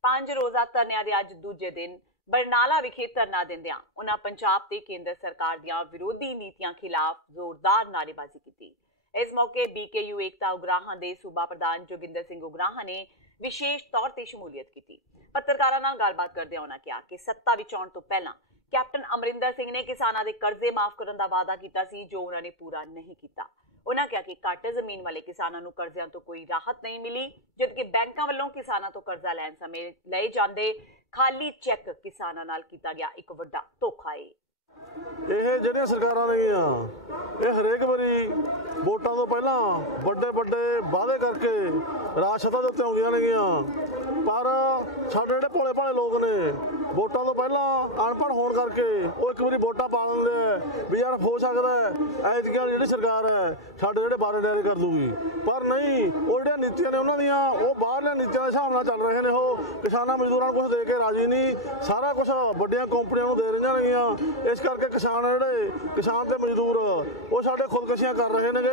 5 ਰੋਜ਼ਾ ਧਰਨਿਆਂ ਦੇ ਅੱਜ ਦੂਜੇ ਦਿਨ ਬਰਨਾਲਾ ਵਿਖੇ ਧਰਨਾ ਦਿੰਦਿਆਂ ਉਹਨਾਂ ਪੰਜਾਬ ਤੇ ਕੇਂਦਰ ਸਰਕਾਰ ਦੀਆਂ ਵਿਰੋਧੀ ਨੀਤੀਆਂ ਖਿਲਾਫ ਜ਼ੋਰਦਾਰ ਨਾਅਰੇਬਾਜ਼ੀ ਕੀਤੀ। ਇਸ ਮੌਕੇ BKU ਏਕਤਾ ਉਗਰਾਹਾਂ ਦੇ ਸੂਬਾ ਪ੍ਰਧਾਨ ਜੋਗਿੰਦਰ ਸਿੰਘ ਉਗਰਾਹਾਂ ਨੇ ਵਿਸ਼ੇਸ਼ ਤੌਰ ਤੇ ਸ਼ਮੂਲੀਅਤ ਕੀਤੀ। ਪੱਤਰਕਾਰਾਂ ਨਾਲ ਗੱਲਬਾਤ ਕਰਦਿਆਂ ਉਹਨਾਂ ਕਿਹਾ ਕਿ ਸੱਤਾ ਵਿੱਚ ਆਉਣ ਤੋਂ ਪਹਿਲਾਂ ਕੈਪਟਨ ਅਮਰਿੰਦਰ ਸਿੰਘ ਨੇ ਕਿਸਾਨਾਂ ਦੇ ਕਰਜ਼ੇ ਮਾਫ ਕਰਨ ਦਾ ਵਾਅਦਾ ਕੀਤਾ ਸੀ, ਜੋ ਉਹਨਾਂ ਨੇ ਪੂਰਾ ਨਹੀਂ ਕੀਤਾ। ਉਹਨਾਂ ਕਿਹਾ ਕਿ ਘੱਟ ਜ਼ਮੀਨ ਵਾਲੇ ਕਿਸਾਨਾਂ ਨੂੰ ਕਰਜ਼ਿਆਂ ਤੋਂ ਕੋਈ ਰਾਹਤ ਨਹੀਂ ਮਿਲੀ, ਜਦਕਿ ਬੈਂਕਾਂ ਵੱਲੋਂ ਕਿਸਾਨਾਂ ਤੋਂ ਕਰਜ਼ਾ ਲੈਣ ਸਮੇਂ ਲਏ ਜਾਂਦੇ ਖਾਲੀ ਚੈੱਕ ਕਿਸਾਨਾਂ ਨਾਲ ਕੀਤਾ ਗਿਆ ਇੱਕ ਵੱਡਾ ਧੋਖਾ ਹੈ। ਇਹ ਜਿਹੜੀਆਂ ਸਰਕਾਰਾਂ ਨੇਗੀਆਂ ਇਹ ਹਰੇਕ ਵਾਰੀ ਵੋਟਾਂ ਤੋਂ ਪਹਿਲਾਂ ਵੱਡੇ ਵੱਡੇ ਵਾਅਦੇ ਕਰਕੇ ਰਾਜਸਭਾ ਦੇ ਉੱਤੇ ਆਉਂਦੀਆਂ ਨੇਗੀਆਂ, ਪਰ ਸਾਡੇ ਜਿਹੜੇ ਭੋਲੇ ਭਾਲੇ ਲੋਕ ਨੇ ਵੋਟਾਂ ਤੋਂ ਪਹਿਲਾਂ ਅਨਪੜ੍ਹ ਹੋਣ ਕਰਕੇ ਉਹ ਇੱਕ ਵਾਰੀ ਵੋਟਾਂ ਪਾ ਦਿੰਦੇ ਆ ਵੀ ਯਾਰ ਹੋ ਸਕਦਾ ਐਤਕੀ ਜਿਹੜੀ ਸਰਕਾਰ ਹੈ ਸਾਡੇ ਜਿਹੜੇ ਬਾਰੇ ਡੈਰੇ ਕਰ ਦੂਗੀ, ਪਰ ਨਹੀਂ, ਉਹ ਜਿਹੜੀਆਂ ਨੀਤੀਆਂ ਨੇ ਉਹਨਾਂ ਦੀਆਂ ਉਹ ਬਾਹਰਲੀਆਂ ਨੀਤੀਆਂ ਦੇ ਹਿਸਾਬ ਨਾਲ ਚੱਲ ਰਹੇ ਨੇ। ਉਹ ਕਿਸਾਨਾਂ ਮਜ਼ਦੂਰਾਂ ਨੂੰ ਕੁਝ ਦੇ ਕੇ ਰਾਜੀ ਨਹੀਂ, ਸਾਰਾ ਕੁਝ ਵੱਡੀਆਂ ਕੰਪਨੀਆਂ ਨੂੰ ਦੇ ਰਹੀਆਂ ਨੇਗੀਆਂ। ਇਸ ਕਰਕੇ ਕਿਸਾਨ ਤੇ ਮਜ਼ਦੂਰ ਉਹ ਸਾਡੇ ਖੁਦਕੁਸ਼ੀਆਂ ਕਰ ਰਹੇ ਨੇਗੇ।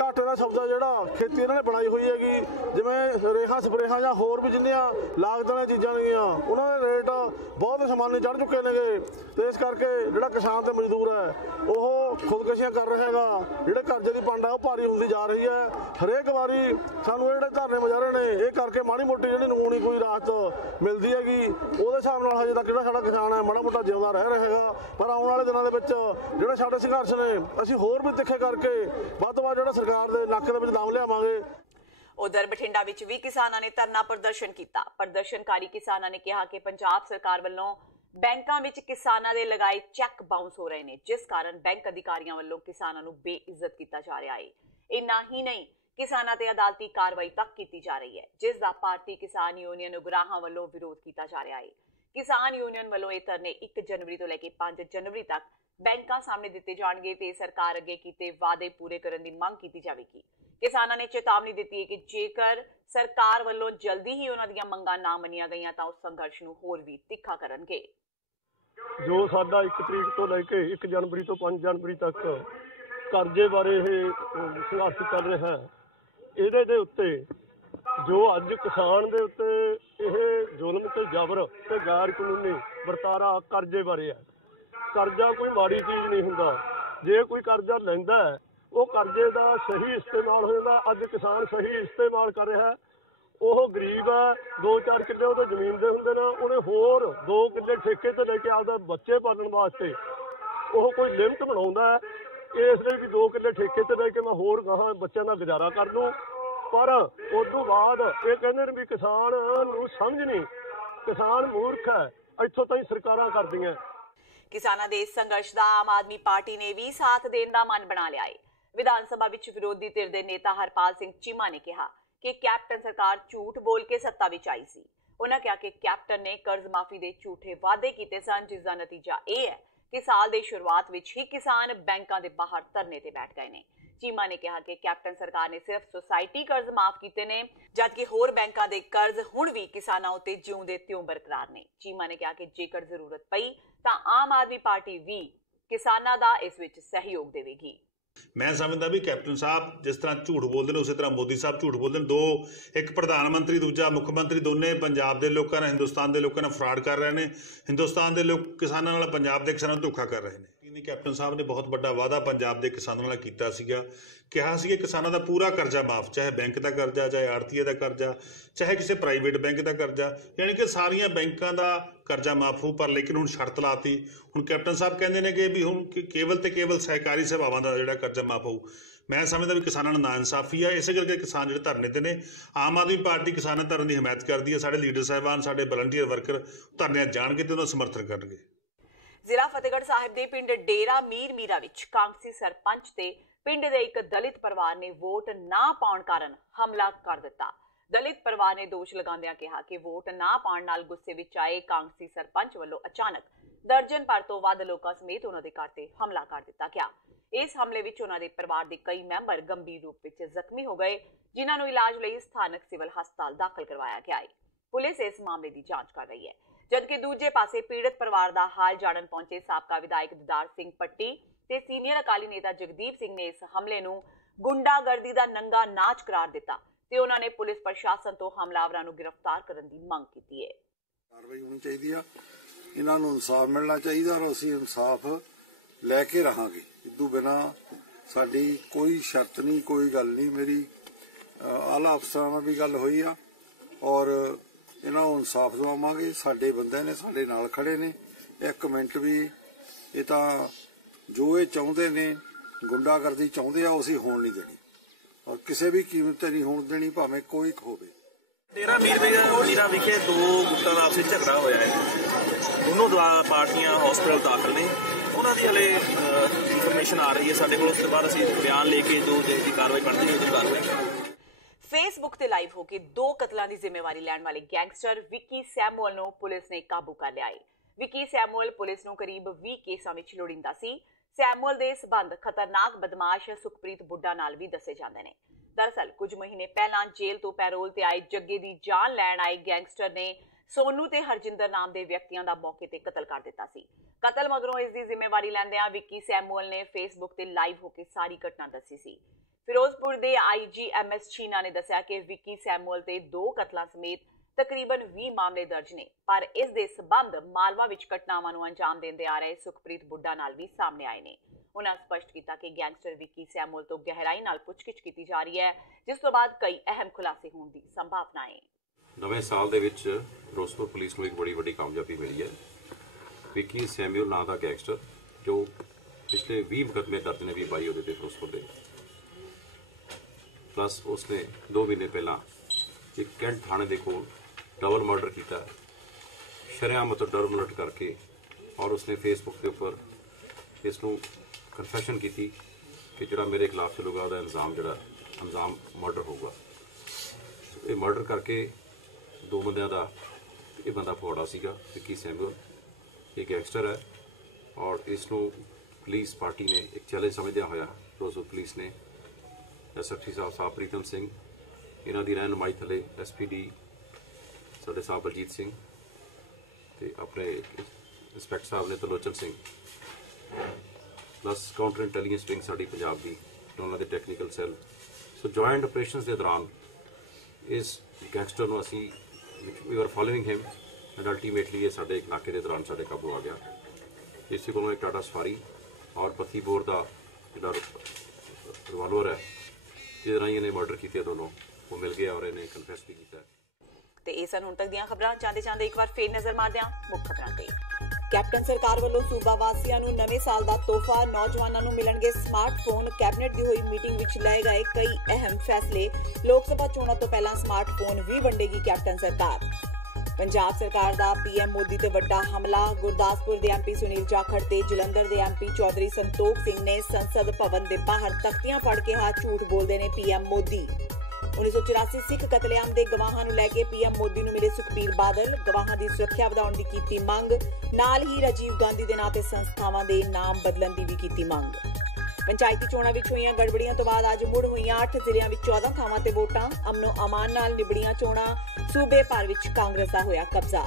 ਘਾਟੇ ਦਾ ਸਬਜ਼ਾ ਜਿਹੜਾ ਖੇਤੀ ਇਹਨਾਂ ਨੇ ਬਣਾਈ ਹੋਈ ਹੈਗੀ, ਜਿਵੇਂ ਰੇਹਾਂ ਸਪਰੇਹਾਂ ਜਾਂ ਹੋਰ ਵੀ ਜਿੰਨੀਆਂ ਲਾਗਤ ਵਾਲੀਆਂ ਚੀਜ਼ਾਂ ਨੇਗੀਆਂ, ਉਹਨਾਂ ਦੇ ਰੇਟ ਬਹੁਤ ਸਮਾਨੀ ਚੜ੍ਹ ਚੁੱਕੇ ਨੇਗੇ। ਤੇ ਇਸ ਕਰਕੇ ਜਿਹੜਾ ਕਿਸਾਨ ਤੇ ਮਜ਼ਦੂਰ ਹੈ ਉਹ ਖੁਦਕੁਸ਼ੀਆਂ ਕਰ ਰਿਹਾ ਹੈਗਾ। ਜਿਹੜੇ ਕਰਜ਼ੇ ਦੀ ਪੰਡ ਹੈ ਉਹ ਭਾਰੀ ਹੁੰਦੀ ਜਾ ਰਹੀ ਹੈ। ਹਰੇਕ ਵਾਰੀ ਸਾਨੂੰ ਜਿਹੜੇ ਧਰਨੇ ਮੁਜ਼ਾਹਰੇ ਨੇ ਇਹ ਕਰਕੇ ਮਾੜੀ ਮੋਟੀ ਜਿਹੜੀ ਨਮੂਨੀ ਕੋਈ ਰਾਹਤ ਮਿਲਦੀ ਹੈਗੀ, ਉਹਦੇ ਹਿਸਾਬ ਨਾਲ ਹਜੇ ਤੱਕ ਜਿਹੜਾ ਸਾਡਾ ਕਿਸਾਨ ਹੈ ਮਾੜਾ ਮੋਟਾ ਜਿਉਂਦਾ ਰਹਿ ਰਿਹਾ ਹੈਗਾ। ਪਰ ਆਉਣ ਵਾਲੇ ਦਿਨਾਂ ਦੇ ਵਿੱਚ ਜਿਹੜੇ ਸਾਡੇ ਸੰਘਰਸ਼ ਨੇ ਅਸੀਂ ਹੋਰ ਵੀ ਤਿੱਖੇ ਕਰਕੇ ਵੱਧ ਤੋਂ ਵੱਧ ਜਿਹੜਾ ਸਰਕਾਰ ਦੇ ਨੱਕ ਦੇ ਵਿੱਚ ਦਮ ਲਿਆਵਾਂਗੇ। ਉਧਰ ਬਠਿੰਡਾ ਵਿੱਚ ਵੀ ਕਿਸਾਨਾਂ ਨੇ ਧਰਨਾ ਪ੍ਰਦਰਸ਼ਨ ਕੀਤਾ। ਪ੍ਰਦਰਸ਼ਨਕਾਰੀ ਕਿਸਾਨਾਂ ਨੇ ਕਿਹਾ ਕਿ ਪੰਜਾਬ ਸਰਕਾਰ ਵੱਲੋਂ ਬੈਂਕਾਂ ਵਿੱਚ ਕਿਸਾਨਾਂ ਦੇ ਲਗਾਏ ਚੈੱਕ ਬਾਉਂਸ ਹੋ ਰਹੇ ਨੇ, ਜਿਸ ਕਾਰਨ ਬੈਂਕ ਅਧਿਕਾਰੀਆਂ ਵੱਲੋਂ ਕਿਸਾਨਾਂ ਨੂੰ ਬੇਇੱਜ਼ਤ ਕੀਤਾ ਜਾ ਰਿਹਾ ਹੈ। ਇੰਨਾ ਹੀ ਨਹੀਂ, ਕਿਸਾਨਾਂ ਤੇ ਅਦਾਲਤੀ ਕਾਰਵਾਈ ਤੱਕ ਕੀਤੀ ਜਾ ਰਹੀ ਹੈ, ਜਿਸ ਦਾ ਭਾਰਤੀ ਕਿਸਾਨ ਯੂਨੀਅਨ ਉਗਰਾਹਾਂ ਵੱਲੋਂ ਵਿਰੋਧ ਕੀਤਾ ਜਾ ਰਿਹਾ ਹੈ। ਕਿਸਾਨ ਯੂਨੀਅਨ ਵੱਲੋਂ ਇਹ ਧਰਨੇ 1 ਜਨਵਰੀ ਤੋਂ ਲੈ ਕੇ 5 ਜਨਵਰੀ ਤੱਕ ਬੈਂਕਾਂ ਸਾਹਮਣੇ ਦਿੱਤੇ ਜਾਣਗੇ ਤੇ ਸਰਕਾਰ ਅੱਗੇ ਕੀਤੇ ਵਾਅਦੇ ਪੂਰੇ ਕਰਨ ਦੀ ਮੰਗ ਕੀਤੀ ਜਾਵੇਗੀ। ਕਿਸਾਨਾਂ ਨੇ ਚੇਤਾਵਨੀ ਦਿੱਤੀ ਹੈ ਕਿ ਜੇਕਰ ਸਰਕਾਰ ਵੱਲੋਂ ਜਲਦੀ ਹੀ ਉਹਨਾਂ ਦੀਆਂ ਮੰਗਾਂ ਨਾ ਮੰਨੀਆਂ ਗਈਆਂ ਤਾਂ ਉਹ ਸੰਘਰਸ਼ ਨੂੰ ਹੋਰ ਵੀ ਤਿੱਖਾ ਕਰਨਗੇ। ਜੋ ਸਾਡਾ 1 ਤਰੀਕ ਤੋਂ ਲੈ ਕੇ 1 ਜਨਵਰੀ ਤੋਂ 5 ਜਨਵਰੀ ਤੱਕ ਕਰਜ਼ੇ ਬਾਰੇ ਇਹ ਸੰਘਰਸ਼ ਚੱਲ ਰਿਹਾ ਹੈ, ਇਹਦੇ ਦੇ ਉੱਤੇ ਜੋ ਅੱਜ ਕਿਸਾਨ ਦੇ ਉੱਤੇ ਇਹ ਜ਼ੁਲਮ ਤੇ ਜ਼ਬਰ ਤੇ ਗੈਰ ਕਾਨੂੰਨੀ ਵਰਤਾਰਾ ਕਰਜ਼ੇ ਬਾਰੇ ਹੈ। ਕਰਜ਼ਾ ਕੋਈ ਮਾੜੀ ਚੀਜ਼ ਨਹੀਂ ਹੁੰਦਾ। ਜੇ ਕੋਈ ਕਰਜ਼ਾ ਲੈਂਦਾ ਹੈ ਉਹ ਕਰਜ਼ੇ ਦਾ ਸਹੀ ਇਸਤੇਮਾਲ ਹੋ ਜਾਂਦਾ। ਅੱਜ ਕਿਸਾਨ ਸਹੀ ਇਸਤੇਮਾਲ ਕਰ ਰਿਹਾ ਹੈ। ਉਹ ਗਰੀਬ ਹੈ, 2-4 ਕਿੱਲੇ ਉਹਦੇ ਜ਼ਮੀਨ ਦੇ ਹੁੰਦੇ ਨੇ, ਉਹਨੇ ਹੋਰ 2 ਕਿੱਲੇ ਠੇਕੇ ਤੇ ਲੈ ਕੇ ਆਪਦਾ ਬੱਚੇ ਪਾਲਣ ਵਾਸਤੇ ਉਹ ਕੋਈ ਲਿਮਟ ਬਣਾਉਂਦਾ ਹੈ, ਇਸ ਲਈ ਵੀ 2 ਕਿੱਲੇ ਠੇਕੇ ਤੇ ਲੈ ਕੇ ਮੈਂ ਹੋਰ ਗਾਹਾਂ ਬੱਚਿਆਂ ਦਾ ਗੁਜ਼ਾਰਾ ਕਰ ਲੂੰ। ਪਰ ਉਸ ਤੋਂ ਬਾਅਦ ਇਹ ਕਹਿੰਦੇ ਨੇ ਵੀ ਕਿਸਾਨ ਨੂੰ ਸਮਝ ਨਹੀਂ, ਕਿਸਾਨ ਮੂਰਖ ਹੈ। ਇੱਥੋਂ ਤਾਈਂ ਸਰਕਾਰਾਂ ਕਰਦੀਆਂ। ਕਿਸਾਨਾਂ ਦੇ ਇਸ ਸੰਘਰਸ਼ ਦਾ ਆਮ ਆਦਮੀ ਪਾਰਟੀ ਨੇ ਵੀ ਸਾਥ ਦੇਣ ਦਾ ਮਨ ਬਣਾ ਲਿਆ ਹੈ। ਵਿਧਾਨ ਸਭਾ ਵਿੱਚ ਵਿਰੋਧੀ ਧਿਰ ਦੇ ਨੇਤਾ ਹਰਪਾਲ ਸਿੰਘ ਚੀਮਾ ਨੇ ਕਿਹਾ ਕਿ ਕੈਪਟਨ ਸਰਕਾਰ ਝੂਠ ਬੋਲ ਕੇ ਸੱਤਾ ਵਿੱਚ ਆਈ ਸੀ। ਉਹਨਾਂ ਕਿਹਾ ਕਿ ਕੈਪਟਨ ਨੇ ਕਰਜ਼ ਮਾਫੀ ਦੇ ਝੂਠੇ ਵਾਅਦੇ ਕੀਤੇ ਸਨ, ਜਿਸ ਦਾ ਨਤੀਜਾ ਇਹ ਹੈ ਕਿ ਸਾਲ ਦੇ ਸ਼ੁਰੂਆਤ ਵਿੱਚ ਹੀ ਕਿਸਾਨ ਬੈਂਕਾਂ ਦੇ ਬਾਹਰ ਧਰਨੇ ਤੇ ਬੈਠ ਗਏ ਨੇ। ਚੀਮਾ ਨੇ ਕਿਹਾ ਕਿ ਕੈਪਟਨ ਸਰਕਾਰ ਨੇ ਸਿਰਫ ਸੁਸਾਇਟੀ ਕਰਜ਼ ਮਾਫ ਕੀਤੇ ਨੇ, ਜਦਕਿ ਹੋਰ ਬੈਂਕਾਂ ਦੇ ਕਰਜ਼ ਹੁਣ ਵੀ ਕਿਸਾਨਾਂ ਉੱਤੇ ਜਿਉਂ ਦੇ ਤਿਉਂ ਬਰਕਰਾਰ ਨੇ। ਚੀਮਾ ਨੇ ਕਿਹਾ ਕਿ ਜੇਕਰ ਜ਼ਰੂਰਤ ਪਈ ਤਾਂ ਆਮ ਆਦਮੀ ਪਾਰਟੀ ਵੀ ਕਿਸਾਨਾਂ ਦਾ ਇਸ ਵਿੱਚ ਸਹਿਯੋਗ ਦੇਵੇਗੀ। ਮੈਂ ਸਮਝਦਾ ਵੀ ਕੈਪਟਨ ਸਾਹਿਬ ਜਿਸ ਤਰ੍ਹਾਂ ਝੂਠ ਬੋਲਦੇ ਨੇ ਉਸੇ ਤਰ੍ਹਾਂ ਮੋਦੀ ਸਾਹਿਬ ਝੂਠ ਬੋਲਦੇ ਨੇ। ਇੱਕ ਪ੍ਰਧਾਨ ਮੰਤਰੀ ਦੂਜਾ ਮੁੱਖ ਮੰਤਰੀ, ਦੋਨੇ ਪੰਜਾਬ ਦੇ ਲੋਕਾਂ ਨਾਲ ਹਿੰਦੁਸਤਾਨ ਦੇ ਲੋਕਾਂ ਨਾਲ ਫਰਾਡ ਕਰ ਰਹੇ ਨੇ। ਹਿੰਦੁਸਤਾਨ ਦੇ ਲੋਕ ਕਿਸਾਨਾਂ ਨਾਲ ਪੰਜਾਬ ਦੇ ਕਿਸਾਨਾਂ ਨੂੰ ਧੋਖਾ ਕਰ ਰਹੇ ਨੇ। ਕੈਪਟਨ ਸਾਹਿਬ ਨੇ ਬਹੁਤ ਵੱਡਾ ਵਾਅਦਾ ਪੰਜਾਬ ਦੇ ਕਿਸਾਨਾਂ ਨਾਲ ਕੀਤਾ ਸੀਗਾ, ਕਿਹਾ ਸੀ ਕਿ ਕਿਸਾਨਾਂ ਦਾ ਪੂਰਾ ਕਰਜ਼ਾ ਮਾਫ, ਚਾਹੇ ਬੈਂਕ ਦਾ ਕਰਜ਼ਾ, ਚਾਹੇ ਆੜਤੀਏ ਦਾ ਕਰਜ਼ਾ, ਚਾਹੇ ਕਿਸੇ ਪ੍ਰਾਈਵੇਟ ਬੈਂਕ ਦਾ ਕਰਜ਼ਾ, ਯਾਨੀ ਕਿ ਸਾਰੀਆਂ ਬੈਂਕਾਂ ਦਾ ਕਰਜ਼ਾ ਮਾਫ ਹੋ। ਪਰ ਲੇਕਿਨ ਹੁਣ ਸ਼ਰਤ ਲਾਤੀ। ਹੁਣ ਕੈਪਟਨ ਸਾਹਿਬ ਕਹਿੰਦੇ ਨੇ ਕਿ ਵੀ ਹੁਣ ਕੇਵਲ ਤੇ ਕੇਵਲ ਸਹਿਕਾਰੀ ਸਭਾਵਾਂ ਦਾ ਜਿਹੜਾ ਕਰਜ਼ਾ ਮਾਫ ਹੋਊ। ਮੈਂ ਸਮਝਦਾ ਵੀ ਕਿਸਾਨਾਂ ਨਾਲ ਨਾਇਨਸਾਫੀ ਆ, ਇਸੇ ਕਰਕੇ ਕਿਸਾਨ ਜਿਹੜੇ ਧਰਨੇ ਤੇ ਨੇ। ਆਮ ਆਦਮੀ ਪਾਰਟੀ ਕਿਸਾਨਾਂ ਧਰਨ ਦੀ ਹਮਾਇਤ ਕਰਦੀ ਹੈ। ਸਾਡੇ ਲੀਡਰ ਸਾਹਿਬਾਨ, ਸਾਡੇ ਵਲੰਟੀਅਰ ਵਰਕਰ ਧਰਨਿਆਂ ਜਾਣਗੇ ਤੇ ਉਹਨਾਂ ਸਮਰਥਨ ਕਰਨਗੇ। ਜ਼ਿਲ੍ਹਾ ਫਤਿਹਗੜ੍ਹ ਸਾਹਿਬ ਦੇ ਪਿੰਡ ਡੇਰਾ ਮੀਰ ਮੀਰਾ ਵਿੱਚ ਕਾਂਗਸੀ ਸਰਪੰਚ ਤੇ ਪਿੰਡ ਦੇ ਇੱਕ ਦਲਿਤ ਪਰਿਵਾਰ ਨੇ ਵੋਟ ਨਾ ਪਾਉਣ ਕਾਰਨ ਹਮਲਾ ਕਰ ਦਿੱਤਾ। ਦਲਿਤ ਪਰਿਵਾਰ ਨੇ ਦੋਸ਼ ਲਗਾਉਂਦਿਆਂ ਕਿਹਾ ਕਿ ਵੋਟ ਨਾ ਪਾਉਣ ਨਾਲ ਗੁੱਸੇ ਵਿੱਚ ਆਏ ਕਾਂਗਸੀ ਸਰਪੰਚ ਵੱਲੋਂ ਅਚਾਨਕ ਦਰਜਨ ਭਰ ਤੋਂ ਵੱਧ ਲੋਕਾਂ ਸਮੇਤ ਉਹਨਾਂ ਦੇ ਘਰ ਤੇ ਹਮਲਾ ਕਰ ਦਿੱਤਾ ਗਿਆ। ਇਸ ਹਮਲੇ ਵਿੱਚ ਉਹਨਾਂ ਦੇ ਪਰਿਵਾਰ ਦੇ ਕਈ ਮੈਂਬਰ ਗੰਭੀਰ ਰੂਪ ਵਿੱਚ ਜ਼ਖਮੀ ਹੋ ਗਏ, ਜਿਨ੍ਹਾਂ ਨੂੰ ਇਲਾਜ ਲਈ ਸਥਾਨਕ ਸਿਵਲ ਹਸਪਤਾਲ ਦਾਖਲ ਕਰਵਾਇਆ ਗਿਆ ਹੈ। ਪੁਲਿਸ ਇਸ ਮਾਮਲੇ ਦੀ ਜਾਂਚ ਕਰ ਰਹੀ ਹੈ, ਜਦਕਿ ਦੂਜੇ ਪਾਸੇ ਪੀੜਤ ਪਰਿਵਾਰ ਦਾ ਹਾਲ ਜਾਣਨ ਪਹੁੰਚੇ ਸਾਬਕਾ ਵਿਧਾਇਕ ਦਿਦਾਰ ਸਿੰਘ ਪੱਟੀ ਤੇ ਸੀਨੀਅਰ ਅਕਾਲੀ ਨੇਤਾ ਜਗਦੀਪ ਸਿੰਘ ਨੇ ਇਸ ਹਮਲੇ ਨੂੰ ਗੁੰਡਾਗਰਦੀ ਦਾ ਨੰਗਾ ਨਾਚ ਕਰਾਰ ਦਿੱਤਾ ਤੇ ਉਹਨਾਂ ਨੇ ਪੁਲਿਸ ਪ੍ਰਸ਼ਾਸਨ ਤੋਂ ਹਮਲਾਵਰਾਂ ਨੂੰ ਗ੍ਰਿਫਤਾਰ ਕਰਨ ਦੀ ਮੰਗ ਕੀਤੀ ਹੈ। ਕਾਰਵਾਈ ਹੋਣੀ ਚਾਹੀਦੀ ਆ, ਇਹਨਾਂ ਨੂੰ ਇਨਸਾਫ ਮਿਲਣਾ ਚਾਹੀਦਾ ਔਰ ਅਸੀਂ ਇਨਸਾਫ ਲੈ ਕੇ ਰਹਾਂਗੇ। ਇਦੋਂ ਬਿਨਾਂ ਸਾਡੀ ਕੋਈ ਸ਼ਰਤ ਨਹੀਂ, ਕੋਈ ਗੱਲ ਨਹੀਂ। ਮੇਰੀ ਆਲਾ ਅਫਸਰਾਂ ਨਾਲ ਵੀ ਗੱਲ ਹੋਈ ਆ ਔਰ ਇਹਨਾਂ ਨੂੰ ਇਨਸਾਫ ਦਿਵਾਵਾਂਗੇ। ਸਾਡੇ ਬੰਦੇ ਨੇ, ਸਾਡੇ ਨਾਲ ਖੜੇ ਨੇ। ਇੱਕ ਮਿੰਟ ਵੀ ਇਹ ਤਾਂ ਜੋ ਇਹ ਚਾਹੁੰਦੇ ਨੇ, ਗੁੰਡਾਗਰਦੀ ਚਾਹੁੰਦੇ ਆ, ਉਹ ਅਸੀਂ ਹੋਣ ਨਹੀਂ ਦੇਣੀ ਔਰ ਕਿਸੇ ਵੀ ਕੀਮਤ ਤੇ ਨਹੀਂ ਹੋਣ ਦੇਣੀ, ਭਾਵੇਂ ਕੋਈ ਹੋਵੇ। ਡੇਰਾ ਮੀਰਾ ਵਿਖੇ ਦੋ ਗੁੱਟਾਂ ਦਾ ਆਪਸੀ ਝਗੜਾ ਹੋਇਆ ਹੈ। ਦੋਨੋਂ ਪਾਰਟੀਆਂ ਹਸਪਤਾਲ ਦਾਖਲ ਨੇ। ਉਹਨਾਂ ਦੀ ਹਲੇ ਇਨਫੋਰਮੇਸ਼ਨ ਆ ਰਹੀ ਹੈ ਸਾਡੇ ਕੋਲ। ਉਸ ਤੋਂ ਬਾਅਦ ਅਸੀਂ ਬਿਆਨ ਲੈ ਕੇ ਜੋ ਜਿਹੜੀ ਕਾਰਵਾਈ ਬਣਦੀ ਹੈ ਉਹਦੀ ਕਾਰਵਾਈ ਕਰਾਂਗੇ। ਫੇਸਬੁੱਕ ਤੇ ਲਾਈਵ ਹੋ ਕੇ 2 ਕਤਲਾਂ ਦੀ ਜ਼ਿੰਮੇਵਾਰੀ ਲੈਣ ਵਾਲੇ ਗੈਂਗਸਟਰ ਵਿੱਕੀ ਸੈਮੂਅਲ ਨੂੰ ਪੁਲਿਸ ਨੇ ਕਾਬੂ ਕਰ ਲਿਆ ਹੈ। ਵਿੱਕੀ ਸੈਮੂਅਲ ਪੁਲਿਸ ਨੂੰ ਕਰੀਬ 20 ਕੇਸਾਂ ਵਿੱਚ ਲੋੜੀਂਦਾ ਸੀ। ਸੈਮੂਅਲ ਦੇ ਸਬੰਧ ਖਤਰਨਾਕ ਬਦਮਾਸ਼ ਸੁਖਪ੍ਰੀਤ ਬੁੱਢਾ ਨਾਲ ਵੀ ਦੱਸੇ ਜਾਂਦੇ ਨੇ। ਦਰਅਸਲ ਕੁਝ ਮਹੀਨੇ ਪਹਿਲਾਂ ਜੇਲ੍ਹ ਤੋਂ ਪੈਰੋਲ ਤੇ ਆਏ ਜੱਗੇ ਦੀ ਜਾਨ ਲੈਣ ਆਏ ਗੈਂਗਸਟਰ ਨੇ ਸੋਨੂ ਤੇ ਹਰਜਿੰਦਰ ਨਾਮ ਦੇ ਵਿਅਕਤੀਆਂ ਦਾ ਮੌਕੇ ਤੇ ਕਤਲ ਕਰ ਦਿੱਤਾ ਸੀ। ਕਤਲ ਮਗਰੋਂ ਇਸ ਦੀ ਜ਼ਿੰਮੇਵਾਰੀ ਲੈਂਦਿਆਂ ਵਿੱਕੀ ਸੈਮੂਅਲ ਨੇ ਫੇਸਬੁੱਕ ਤੇ ਲਾਈਵ ਹੋ ਕੇ ਸਾਰੀ ਘਟਨਾ ਦੱਸੀ ਸੀ। ਫਿਰੋਜ਼ਪੁਰ ਦੇ IGMS ਚੀਨਾ ਨੇ ਦੱਸਿਆ ਕਿ ਵਿੱਕੀ ਸੈਮੂਅਲ ਤੇ 2 ਕਤਲਾਂ ਸਮੇਤ ਤਕਰੀਬਨ 20 ਮਾਮਲੇ ਦਰਜ ਨੇ, ਪਰ ਇਸ ਦੇ ਸਬੰਧ ਮਾਲਵਾ ਵਿੱਚ ਘਟਨਾਵਾਂ ਨੂੰ ਅੰਜਾਮ ਦਿੰਦੇ ਆ ਰਹੇ ਸੁਖਪ੍ਰੀਤ ਬੁੱਢਾ ਨਾਲ ਵੀ ਸਾਹਮਣੇ ਆਏ ਨੇ। ਉਹਨਾਂ ਸਪਸ਼ਟ ਕੀਤਾ ਕਿ ਗੈਂਗਸਟਰ ਵਿੱਕੀ ਸੈਮੂਅਲ ਤੋਂ ਗਹਿਰਾਈ ਨਾਲ ਪੁੱਛਗਿੱਛ ਕੀਤੀ ਜਾ ਰਹੀ ਹੈ, ਜਿਸ ਤੋਂ ਬਾਅਦ ਕਈ ਅਹਿਮ ਖੁਲਾਸੇ ਹੋਣ ਦੀ ਸੰਭਾਵਨਾ ਹੈ। ਨਵੇਂ ਸਾਲ ਦੇ ਵਿੱਚ ਫਿਰੋਜ਼ਪੁਰ ਪੁਲਿਸ ਨੂੰ ਇੱਕ ਬੜੀ ਵੱਡੀ ਕਾਮਯਾਬੀ ਮਿਲੀ ਹੈ। ਵਿੱਕੀ ਸੈਮੂਅਲ ਨਾਂ ਦਾ ਗੈਂਗਸਟਰ ਜੋ ਪਿਛਲੇ 20 ਮੁਕੱਦਮੇ ਦਰਜ ਨੇ 22 ਉਹਦੇ ਤੇ ਫਿਰੋਜ਼ਪੁਰ ਦੇ, ਪਲੱਸ ਉਸਨੇ 2 ਮਹੀਨੇ ਪਹਿਲਾਂ ਇੱਕ ਕੈਂਟ ਥਾਣੇ ਦੇ ਕੋਲ ਡਬਲ ਮਰਡਰ ਕੀਤਾ, ਸ਼ਰੇਆਮ ਮਤਲਬ ਡਬਲ ਮਰਡਰ ਕਰਕੇ, ਔਰ ਉਸਨੇ ਫੇਸਬੁੱਕ ਦੇ ਉੱਪਰ ਇਸ ਨੂੰ ਕਨਫੈਸ਼ਨ ਕੀਤੀ ਕਿ ਜਿਹੜਾ ਮੇਰੇ ਖਿਲਾਫ ਚੱਲੂਗਾ ਉਹਦਾ ਅੰਜਾਮ ਮਰਡਰ ਹੋਊਗਾ। ਇਹ ਮਰਡਰ ਕਰਕੇ 2 ਬੰਦਿਆਂ ਦਾ, ਇਹ ਬੰਦਾ ਫੋੜਾ ਸੀਗਾ ਵਿੱਕੀ ਸੈਮੂਅਲ, ਇਹ ਗੈਂਗਸਟਰ ਹੈ ਔਰ ਇਸ ਨੂੰ ਪੁਲਿਸ ਪਾਰਟੀ ਨੇ ਇੱਕ ਚੈਲੰਜ ਸਮਝਦਿਆਂ ਹੋਇਆ ਫਿਰੋਜ਼ਪੁਰ ਪੁਲਿਸ ਨੇ SFC ਸਾਹਿਬ ਪ੍ਰੀਤਮ ਸਿੰਘ, ਇਹਨਾਂ ਦੀ ਰਹਿਨੁਮਾਈ ਥੱਲੇ SPD ਸਾਡੇ ਸਾਹਿਬ ਬਲਜੀਤ ਸਿੰਘ ਤੇ ਆਪਣੇ ਇੰਸਪੈਕਟਰ ਸਾਹਿਬ ਨੇ Talochan Singh, plus counter intelligence wing ਸਾਡੀ ਪੰਜਾਬ ਦੀ, ਉਹਨਾਂ ਦੇ technical cell. So joint operations ਦੇ ਦੌਰਾਨ ਇਸ ਗੈਂਗਸਟਰ ਨੂੰ ਅਸੀਂ we are following him and ultimately ਇਹ ਸਾਡੇ ਇੱਕ ਨਾਕੇ ਦੇ ਦੌਰਾਨ ਸਾਡੇ ਕਾਬੂ ਆ ਗਿਆ। ਇਸ ਕੋਲੋਂ ਇੱਕ ਟਾਟਾ ਸਫਾਰੀ ਔਰ 32 ਬੋਰ ਦਾ ਜਿਹੜਾ ਰਿਵਾਲਵਰ ਹੈ ਜਿਹਦੇ ਰਾਹੀਂ ਇਹਨੇ ਮਰਡਰ ਕੀਤੇ ਦੋਨੋਂ, ਉਹ ਮਿਲ ਗਿਆ ਔਰ ਇਹਨੇ ਕਨਫੈਸ ਵੀ ਕੀਤਾ। ਤੇ ਇਹ ਸਨ ਹੁਣ ਤੱਕ ਦੀਆਂ ਖਬਰਾਂ। ਚਾਹੁੰਦੇ ਇੱਕ ਵਾਰ ਫੇਰ ਨਜ਼ਰ ਮਾਰਦੇ ਹਾਂ ਮੁੱਖ ਖਬਰਾਂ ਤੇ। ਕੈਪਟਨ ਸਰਕਾਰ ਵੱਲੋਂ ਸੂਬਾ ਵਾਸੀਆਂ ਨੂੰ ਨਵੇਂ ਸਾਲ ਦਾ ਤੋਹਫਾ, ਨੌਜਵਾਨਾਂ ਨੂੰ ਮਿਲਣਗੇ ਸਮਾਰਟਫੋਨ। ਕੈਬਨਿਟ ਦੀ ਹੋਈ ਮੀਟਿੰਗ ਵਿੱਚ ਲਏ ਗਏ ਕਈ ਅਹਿਮ ਫੈਸਲੇ। ਲੋਕ ਸਭਾ ਚੋਣਾਂ ਤੋਂ ਪਹਿਲਾਂ ਸਮਾਰਟਫੋਨ ਵੀ ਵੰਡੇਗੀ ਕੈਪਟਨ ਸਰਕਾਰ। ਪੰਜਾਬ ਸਰਕਾਰ ਦਾ PM ਮੋਦੀ ਤੇ ਵੱਡਾ ਹਮਲਾ। ਗੁਰਦਾਸਪੁਰ ਦੇ MP ਸੁਨੀਲ ਜਾਖੜ ਤੇ ਜਲੰਧਰ ਦੇ MP ਚੌਧਰੀ ਸੰਤੋਖ ਸਿੰਘ ਨੇ ਸੰਸਦ ਭਵਨ ਦੇ ਬਾਹਰ ਤਖਤੀਆਂ ਫੜ ਕੇ ਝੂਠ ਬੋਲਦੇ ਨੇ PM ਮੋਦੀ। 1984 ਸਿੱਖ ਕਤਲੇਆਮ ਦੇ ਗਵਾਹਾਂ ਨੂੰ ਲੈ ਕੇ PM ਮੋਦੀ ਨੂੰ ਮਿਲੇ ਸੁਖਬੀਰ ਬਾਦਲ। ਗਵਾਹਾਂ ਦੀ ਸੁਰੱਖਿਆ ਵਧਾਉਣ ਦੀ ਕੀਤੀ ਮੰਗ, ਨਾਲ ਹੀ ਰਾਜੀਵ ਗਾਂਧੀ ਦੇ ਨਾਂ ਤੇ ਸੰਸਥਾਵਾਂ ਦੇ ਨਾਮ ਬਦਲਣ ਦੀ ਵੀ ਕੀਤੀ ਮੰਗ। ਪੰਚਾਇਤੀ ਚੋਣਾਂ ਵਿੱਚ ਹੋਈਆਂ ਗੜਬੜੀਆਂ ਤੋਂ ਬਾਅਦ ਅੱਜ ਮੁੜ ਹੋਈਆਂ 8 ਜ਼ਿਲ੍ਹਿਆਂ ਵਿੱਚ 14 ਥਾਵਾਂ ਤੇ ਵੋਟਾਂ। ਅਮਨੋ ਅਮਾਨ ਨਾਲ ਨਿਬੜੀਆਂ ਚੋਣਾਂ। ਸੂਬੇ ਭਰ ਵਿੱਚ ਕਾਂਗਰਸ ਦਾ ਹੋਇਆ ਕਬਜ਼ਾ।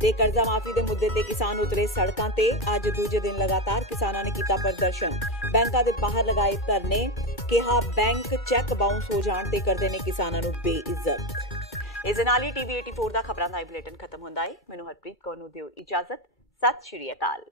ਤੇ ਕਰਜ਼ਾ ਮਾਫੀ ਦੇ ਮੁੱਦੇ ਤੇ ਕਿਸਾਨ ਉਤਰੇ ਸੜਕਾਂ ਤੇ। ਅੱਜ ਦੂਜੇ ਦਿਨ ਲਗਾਤਾਰ ਕਿਸਾਨਾਂ ਨੇ ਕੀਤਾ ਪ੍ਰਦਰਸ਼ਨ। ਬੈਂਕਾਂ ਦੇ ਬਾਹਰ ਲਗਾਏ ਧਰਨੇ। ਕਿਹਾ ਬੈਂਕ ਚੈੱਕ ਬਾਉਂਸ ਹੋ ਜਾਣ ਤੇ ਕਰਦੇ ਨੇ ਕਿਸਾਨਾਂ ਨੂੰ ਬੇਇੱਜ਼ਤ। ਇਸ ਦੇ ਨਾਲ ਹੀ TV 84 ਦਾ ਖਬਰਾਂ ਦਾ ਬੁਲੇਟਿਨ ਖਤਮ ਹੁੰਦਾ ਹੈ। ਮੈਨੂੰ ਹਰਪ੍ਰੀਤ ਕੌਰ ਨੂੰ ਦਿਓ ਇਜਾਜ਼ਤ। ਸਤਿ ਸ਼੍ਰੀ ਅਕਾਲ।